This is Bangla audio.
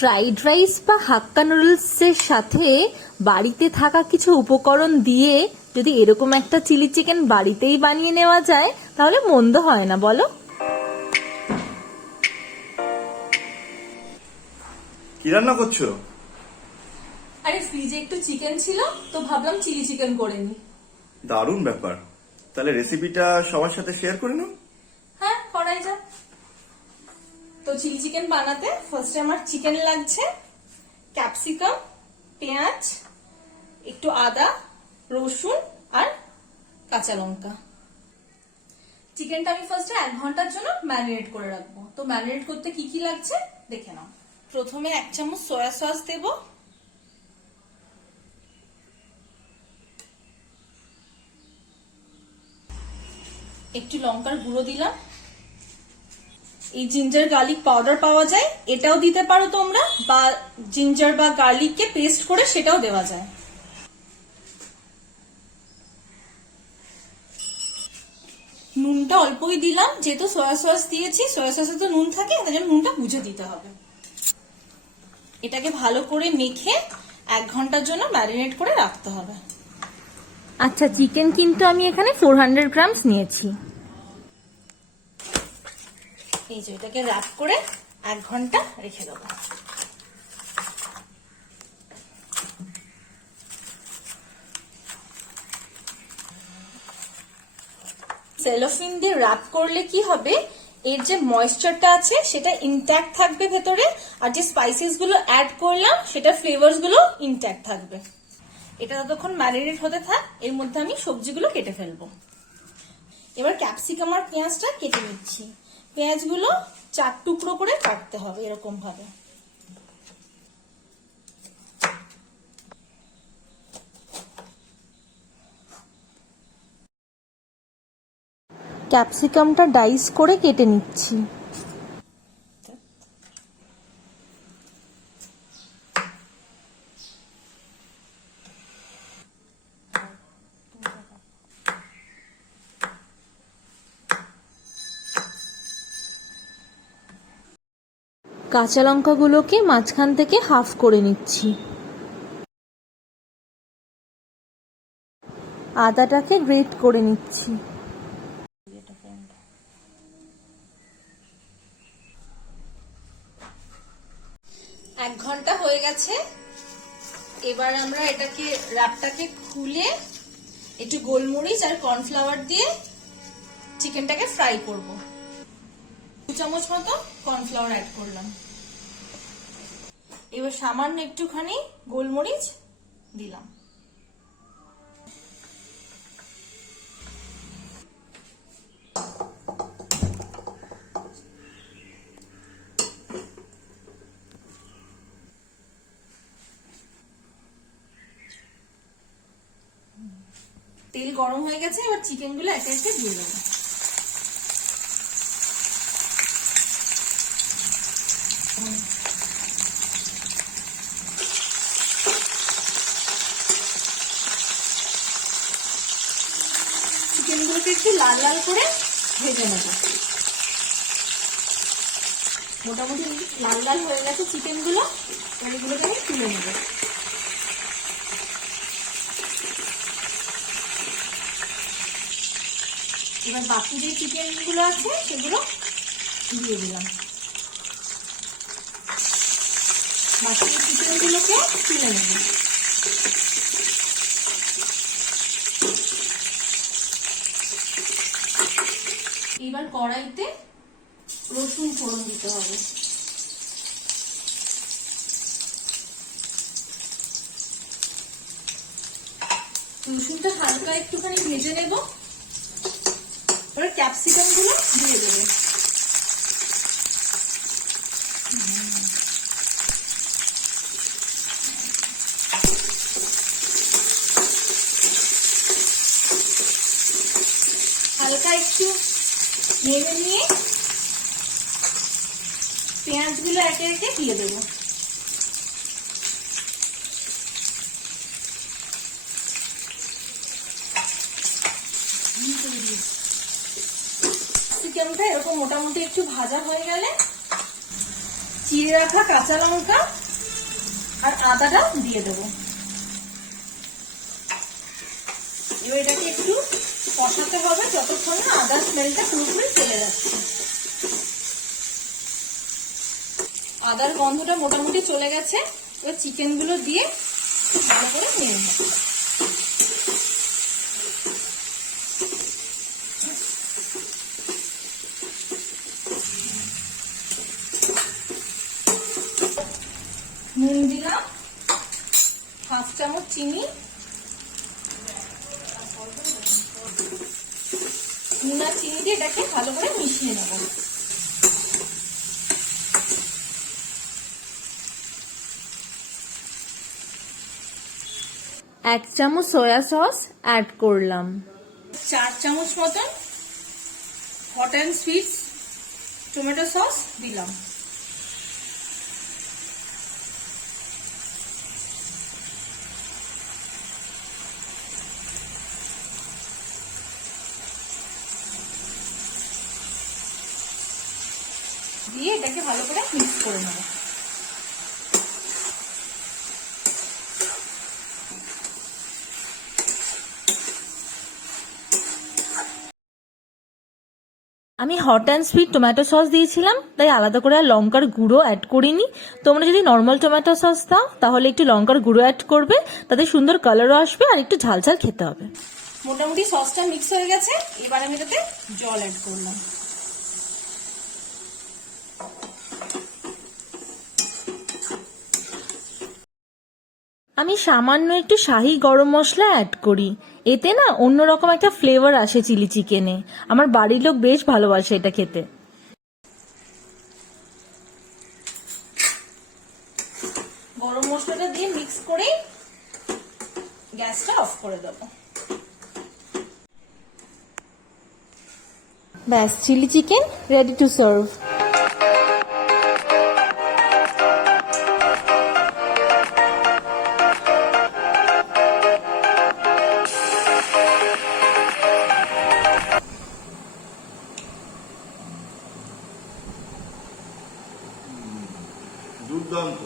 ফ্রাইড রাইস বা হাক্কা নুডলসের সাথে বাড়িতে থাকা কিছু উপকরণ দিয়ে যদি এরকম একটা চিলি চিকেন বাড়িতেই বানিয়ে নেওয়া যায় তাহলে মন্দ হয় না, বলো? কি রান্না করছো? আরে ফ্রিজে একটু চিকেন ছিল তো ভাবলাম চিলি চিকেন করে নি। দারুণ ব্যাপার। তাহলে রেসিপিটা সবার সাথে শেয়ার করে নাও। হ্যাঁ, করাই যাক। তো চিলি চিকেন বানাতে ফার্স্টে আমার চিকেন লাগছে, ক্যাপসিকাম, পেঁয়াজ, একটু আদা, রসুন আর কাঁচা লঙ্কা। চিকেনটা আমি ফার্স্টে 1 ঘন্টার জন্য ম্যারিনেট করে রাখবো। তো ম্যারিনেট করতে কি কি লাগছে দেখে নাও। প্রথমে 1 চামচ সয়া সস দেব, একটু লঙ্কার গুঁড়ো দিলাম, এই জিঞ্জার গার্লিক পাউডার পাওয়া যায়, এটাও দিতে পারো তোমরা, বা জিঞ্জার বা গার্লিককে পেস্ট করে সেটাও দেওয়া যায়। নুনটা অল্পই দিলাম, যেহেতু সয়া সস দিয়েছি, সয়া সসে তো নুন থাকে, তাই জন্য নুনটা বুঝে দিতে হবে। এটাকে ভালো করে মেখে 1 ঘন্টার জন্য ম্যারিনেট করে রাখতে হবে। আচ্ছা, চিকেন কিন্তু আমি এখানে 400 গ্রামস নিয়েছি। এই যে এটাকে র্যাপ করে 1 ঘন্টা রেখে দেবো। সেলোফিন দিয়ে র্যাপ করলে কি হবে, এর যে ময়েশ্চারটা আছে সেটা ইনট্যাক্ট থাকবে ভেতরে, আর যে স্পাইসেস গুলো অ্যাড করলাম সেটা ফ্লেভারস গুলো ইনট্যাক্ট থাকবে। এটা ততক্ষণ ম্যারিনেট হতে থাক, এর মধ্যে আমি সবজিগুলো কেটে ফেলবো। এবার ক্যাপসিকাম আর পেঁয়াজটা কেটে নিচ্ছি। পেঁয়াজগুলো 4 টুকরো করে কাটতে হবে এরকম ভাবে। ক্যাপসিকামটা ডাইস করে কেটে নিচ্ছি। কাঁচা লঙ্কাগুলোকে মাঝখান থেকে হাফ করে নিচ্ছি। আদাটাকে গ্রেট করে নিচ্ছি। 1 ঘন্টা হয়ে গেছে। এবার আমরা এটাকে র্যাপটাকে খুলে একটু গোলমরিচ আর কর্নফ্লাওয়ার দিয়ে চিকেনটাকে ফ্রাই করব। 2 চামচ মতো কর্নফ্লাওয়ার অ্যাড করলাম। এবার সামান্য একটুখানি গোলমরিচ দিলাম। তেল গরম হয়ে গেছে, এবার চিকেন গুলো একে একে দিয়ে দেবো। চিকেন গুলোকে একটু লাল লাল করে ভেজে নেব। মোটামুটি লাল লাল হয়ে গেছে চিকেন গুলো, এগুলোকে আমি তুলে নেব। এবার বাকি যে চিকেন গুলো আছে সেগুলো দিয়ে দিলাম। বাকি চিকেন গুলোকে তুলে নেব। এবার কড়াইতে রসুন ফোড়ন দিতে হবে। রসুনটা হালকা একটুখানি ভেজে নেব। এবার ক্যাপসিকাম গুলো দিয়ে দেবে। হালকা একটু নেড়ে নিয়ে পেঁয়াজগুলো একে একে দিয়ে দেবো। ক্যাপসিকামটা এরকম মোটামুটি একটু ভাজা হয়ে গেলে চিড়ে রাখা কাঁচা লঙ্কা আর আদাটা দিয়ে দেবো। এবার এটাকে একটু কষাতে হবে যতক্ষণ না আদার স্মেলটা পুরোপুরি চলে যাচ্ছে। আদার গন্ধটা মোটামুটি চলে গেছে। এবার চিকেন গুলো দিয়ে ভালো করে নেড়ে নেবো। নুন দিলাম, 1/2 চামচ চিনি, নুন আর চিনি দিয়ে এটাকে ভালো করে মিশিয়ে নেব। 1 চামচ সয়া সস অ্যাড করলাম। 4 চামচ মতন hot and sweet tomato sauce দিলাম। দিয়ে এটাকে ভালো করে মিক্স করে নেব। আমি hot and sweet tomato sauce দিয়েছিলাম, তাই আলাদা করে আর লঙ্কার গুঁড়ো অ্যাড করিনি। তোমরা যদি নর্মাল টমেটো সস দাও তাহলে একটু লঙ্কার গুঁড়ো অ্যাড করবে, তাতে সুন্দর কালারও আসবে আর একটু ঝাল ঝাল খেতে হবে। মোটামুটি সসটা মিক্স হয়ে গেছে। এবার আমি এটাতে জল অ্যাড করলাম। আমি সামান্য একটু শাহি গরম মশলা অ্যাড করি, এতে না অন্যরকম একটা ফ্লেভার আসে চিলি চিকেনে। আমার বাড়ির লোক বেশ ভালোবাসে এটা খেতে। গরম মশলাটা দিয়ে মিক্স করে গ্যাসটা অফ করে দেবো। ব্যাস, chilli chicken ready to serve. দুর্দান্ত।